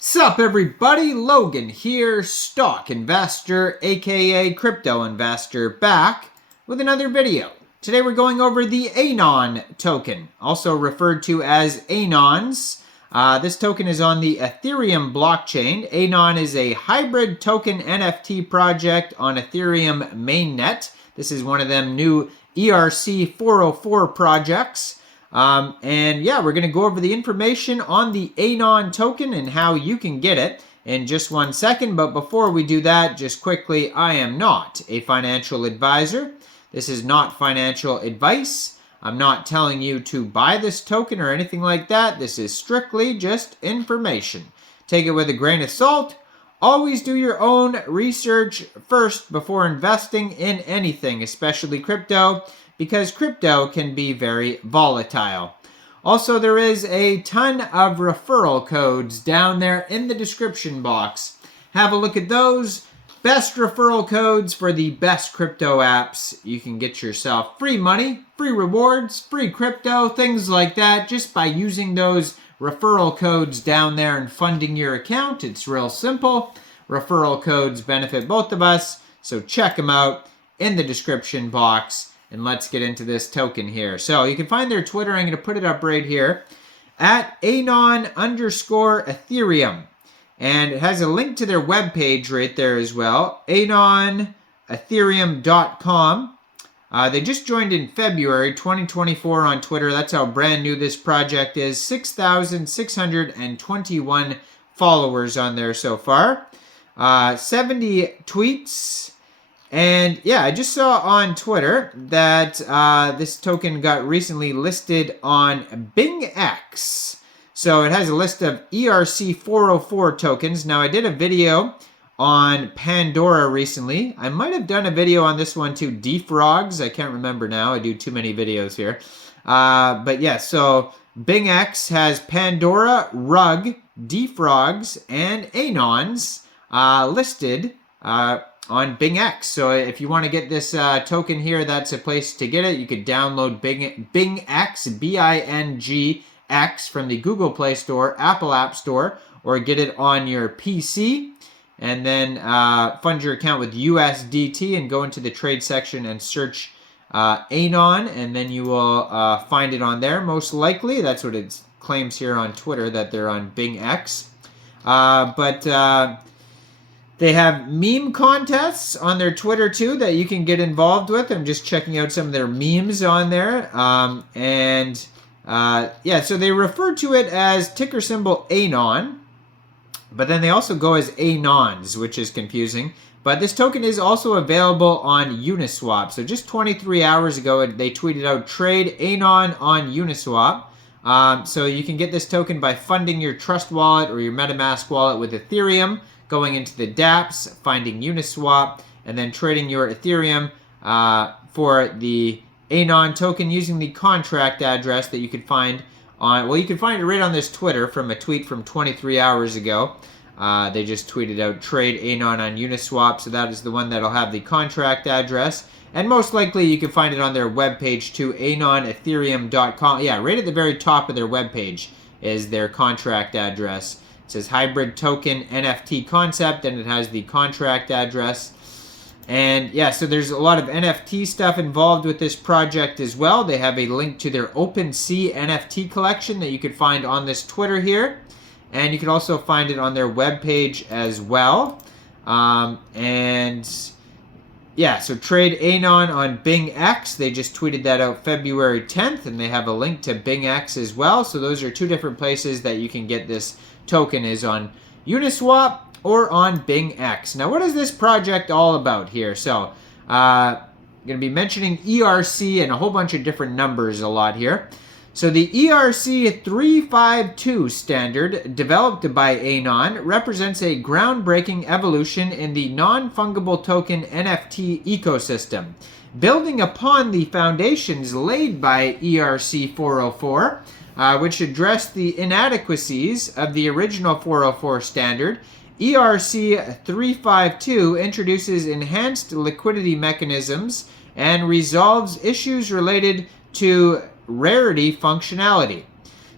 Sup everybody, Logan here, stock investor aka crypto investor, back with another video. Today we're going over the Anon token, also referred to as Anons. This token is on the Ethereum blockchain. Anon is a hybrid token NFT project on Ethereum mainnet. This is one of them new ERC404 projects. And yeah, we're going to go over the information on the Anon token and how you can get it in just 1 second. But before we do that, just quickly, I am not a financial advisor. This is not financial advice. I'm not telling you to buy this token or anything like that. This is strictly just information. Take it with a grain of salt. Always do your own research first before investing in anything, especially crypto, because crypto can be very volatile. Also, there is a ton of referral codes down there in the description box. Have a look at those. Best referral codes for the best crypto apps. You can get yourself free money, free rewards, free crypto, things like that, just by using those referral codes down there and funding your account. It's real simple. Referral codes benefit both of us, so check them out in the description box. And let's get into this token here. So you can find their Twitter. I'm going to put it up right here at Anon_Ethereum. And it has a link to their webpage right there as well. AnonEthereum.com. They just joined in February 2024 on Twitter. That's how brand new this project is. 6,621 followers on there so far. 70 tweets. And yeah, I just saw on Twitter that this token got recently listed on Bingx. So it has a list of ERC404 tokens. Now I did a video on Pandora recently. I might have done a video on this one too, Defrogs. I can't remember now. I do too many videos here. But yeah, so Bingx has Pandora, Rug, Defrogs, and Anons listed on Bingx. So if you want to get this token here, that's a place to get it. You could download Bingx, B-I-N-G-X, from the Google Play Store, Apple App Store, or get it on your PC. And then fund your account with USDT and go into the trade section and search Anon, and then you will find it on there, most likely. That's what it claims here on Twitter, that they're on Bingx. They have meme contests on their Twitter too that you can get involved with. I'm just checking out some of their memes on there. Yeah, so they refer to it as ticker symbol Anon, but then they also go as Anons, which is confusing. But this token is also available on Uniswap. So just 23 hours ago, they tweeted out trade Anon on Uniswap. So you can get this token by funding your Trust wallet or your MetaMask wallet with Ethereum, going into the dApps, finding Uniswap, and then trading your Ethereum for the Anon token using the contract address that you could find on, well, you can find it right on this Twitter from a tweet from 23 hours ago. They just tweeted out trade Anon on Uniswap, so that is the one that'll have the contract address. And most likely you can find it on their webpage too, AnonEthereum.com. Yeah, right at the very top of their webpage is their contract address. It says hybrid token NFT concept, and it has the contract address. And yeah, so there's a lot of NFT stuff involved with this project as well. They have a link to their OpenSea NFT collection that you could find on this Twitter here. And you can also find it on their webpage as well. And yeah, so trade Anon on Bingx. They just tweeted that out February 10th, and they have a link to Bingx as well. So those are two different places that you can get this token, is on Uniswap or on Bingx. Now, what is this project all about here? So, I'm going to be mentioning ERC and a whole bunch of different numbers a lot here. So, the ERC352 standard, developed by Anon, represents a groundbreaking evolution in the non-fungible token NFT ecosystem. Building upon the foundations laid by ERC404, which addressed the inadequacies of the original 404 standard, ERC352 introduces enhanced liquidity mechanisms and resolves issues related to Rarity functionality.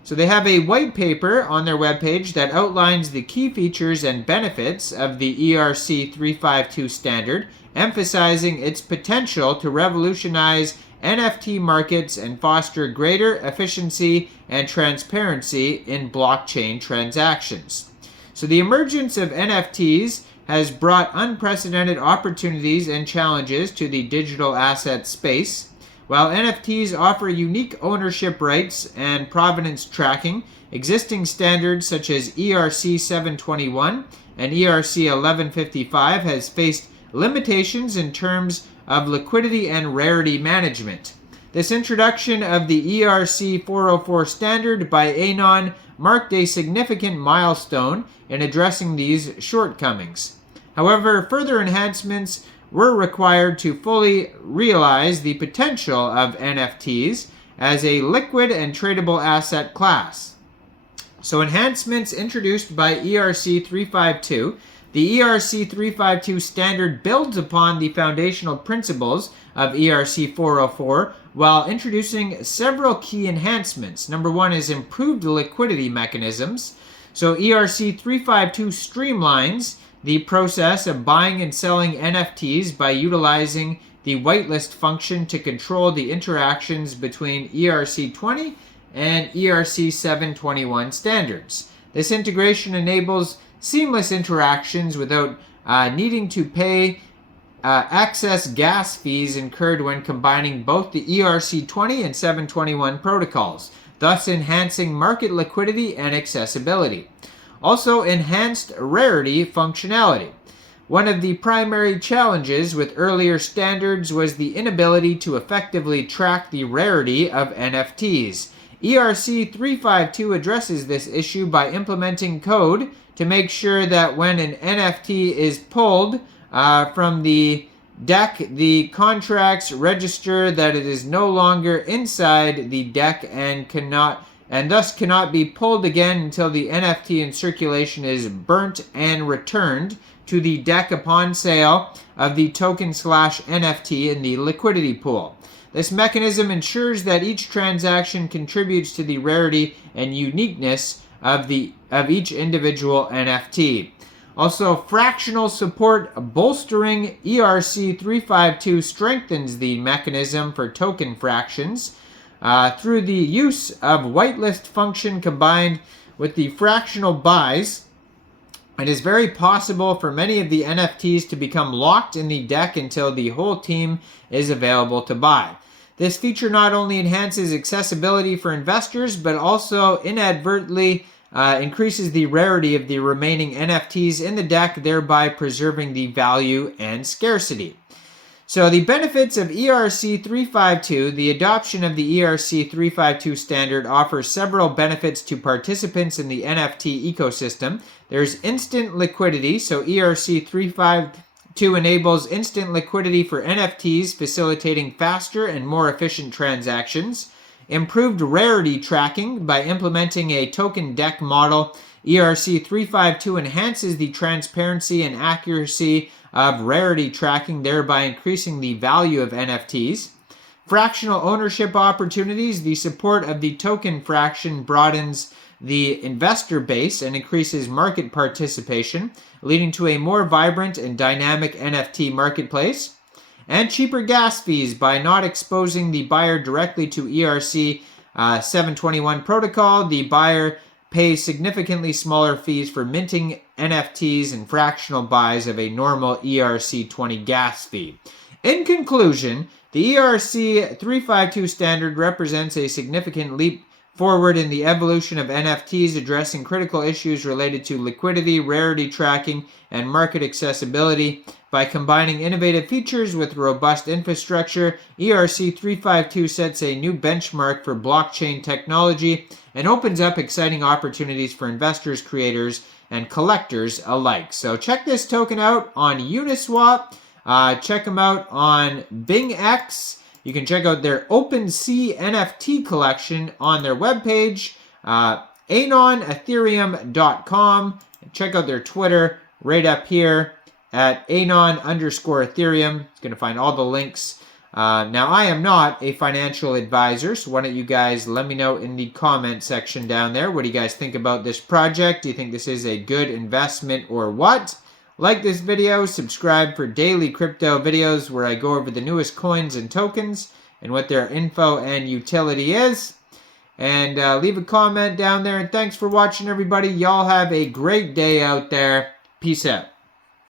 So they have a white paper on their webpage that outlines the key features and benefits of the ERC352 standard, emphasizing its potential to revolutionize NFT markets and foster greater efficiency and transparency in blockchain transactions. So the emergence of NFTs has brought unprecedented opportunities and challenges to the digital asset space. While NFTs offer unique ownership rights and provenance tracking, existing standards such as ERC721 and ERC1155 has faced limitations in terms of liquidity and rarity management. This introduction of the ERC404 standard by Anon marked a significant milestone in addressing these shortcomings. However, further enhancements were required to fully realize the potential of NFTs as a liquid and tradable asset class. So enhancements introduced by ERC352. The ERC352 standard builds upon the foundational principles of ERC404 while introducing several key enhancements. Number one is improved liquidity mechanisms. So ERC352 streamlines the process of buying and selling NFTs by utilizing the whitelist function to control the interactions between ERC20 and ERC721 standards. This integration enables seamless interactions without needing to pay excess gas fees incurred when combining both the ERC20 and 721 protocols, thus enhancing market liquidity and accessibility. Also, enhanced rarity functionality. One of the primary challenges with earlier standards was the inability to effectively track the rarity of NFTs. ERC352 addresses this issue by implementing code to make sure that when an NFT is pulled from the deck, the contracts register that it is no longer inside the deck and thus cannot be pulled again until the NFT in circulation is burnt and returned to the deck upon sale of the token/NFT in the liquidity pool. This mechanism ensures that each transaction contributes to the rarity and uniqueness of each individual NFT. Also, fractional support bolstering ERC352 strengthens the mechanism for token fractions. Through the use of whitelist function combined with the fractional buys, it is very possible for many of the NFTs to become locked in the deck until the whole team is available to buy. This feature not only enhances accessibility for investors, but also inadvertently increases the rarity of the remaining NFTs in the deck, thereby preserving the value and scarcity. So the benefits of ERC352, the adoption of the ERC352 standard offers several benefits to participants in the NFT ecosystem. There's instant liquidity, so ERC352 enables instant liquidity for NFTs, facilitating faster and more efficient transactions. Improved rarity tracking by implementing a token deck model. ERC352 enhances the transparency and accuracy of rarity tracking, thereby increasing the value of NFTs. Fractional ownership opportunities. The support of the token fraction broadens the investor base and increases market participation, leading to a more vibrant and dynamic NFT marketplace. And cheaper gas fees by not exposing the buyer directly to ERC721 protocol. The buyer pays significantly smaller fees for minting NFTs and fractional buys of a normal ERC20 gas fee. In conclusion, the ERC352 standard represents a significant leap forward in the evolution of NFTs, addressing critical issues related to liquidity, rarity tracking, and market accessibility. By combining innovative features with robust infrastructure, ERC352 sets a new benchmark for blockchain technology and opens up exciting opportunities for investors, creators, and collectors alike. So check this token out on Uniswap. Check them out on Bingx. You can check out their OpenSea NFT collection on their webpage, AnonEthereum.com. Check out their Twitter right up here at Anon_Ethereum. It's going to find all the links Now, I am not a financial advisor, so why don't you guys let me know in the comment section down there. What do you guys think about this project? Do you think this is a good investment or what? Like this video, subscribe for daily crypto videos where I go over the newest coins and tokens and what their info and utility is. And leave a comment down there. And thanks for watching, everybody. Y'all have a great day out there. Peace out.